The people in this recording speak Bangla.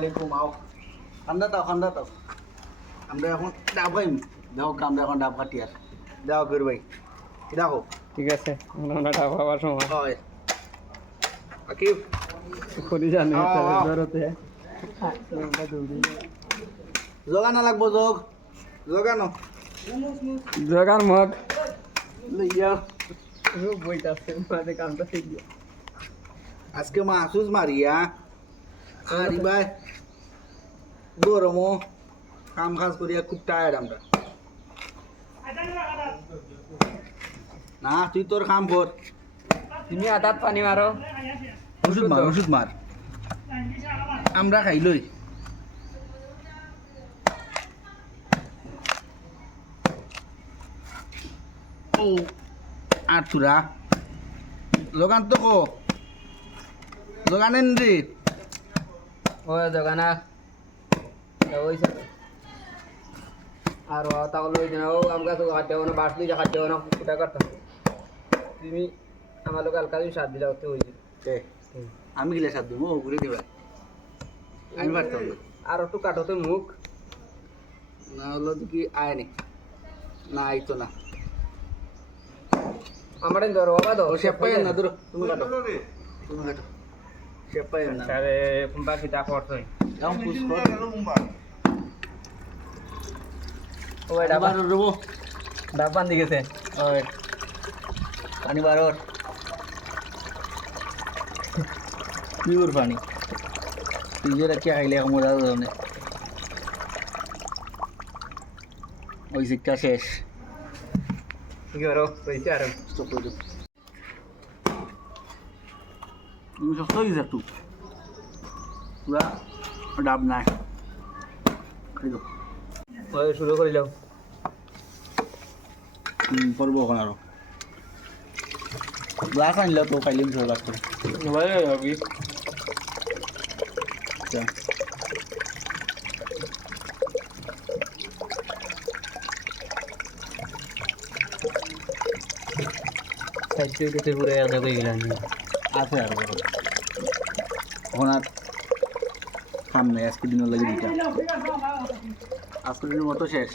আলাইকুম আও খান্দা দাও আমরা এখন ডাব খাইম দেখো আমরা এখন ডাব কাটি আর দাও বের ভাই দেখো ঠিক আছে আমরা ডাব খাওয়ার সময় হয় আকিব করি জানি আও। ধরতে জগানো লাগবো জগানো জগার মগ লইয়া বইতাছে মাঝে কামটা ঠিক আজকে মাসুস মারিয়া আর ভাই গরমও কাম কাজ করিয়া খুব টায়ার্ড আমরা না তুই তোর কাম কর তুমি আদাত পানি মারো ওষুধ মার আমরা খাইলই ও আর তুরা দোকান তো কো দোকানেন রে ও দোকানা ওইছে আর তাহলে ওই দিন ও আমগা তো খাতে না বাসলি যা খাতে না কুটা করতে তুমি আমার লোক হালকা দিন সাত দিলা হতে হইছে আমি গেলে সাথ দেবো ঘুরে দিবা আমি পারতাম না আর একটু কাটোতে মুখ না হলো তো কি আয়নি না আইতো না আমার ধরো বাবা দাও ও শেপাই না ধরো তুমি কাটো শেপাই না আরে কুম্বা কিতা করছই যাও পুষ কর ওই ডাবা ডাবার দেবো ডাবান দিকেছে ওই পানি বারর পিওর পানি ফ্রিজে রাখি খাইলে মজা ধরনে ওই শিক্ষা শেষ কি করো কইছে আর স্টপ করে দেব তুমি সব তো ইজার তুই পুরা ডাব নাই খাই দাও ওই শুরু করিলাম করবো এখন আরো গ্লাস আনলে তো খাইলে মিশর গ্লাস করে ভাই হবি আচ্ছা সাইডে কেটে পুরো আদা কই গেলাম আছে আর বড় এখন আর খাম নাই আজকে দিনের লাগে দুইটা আজকের দিনের মতো শেষ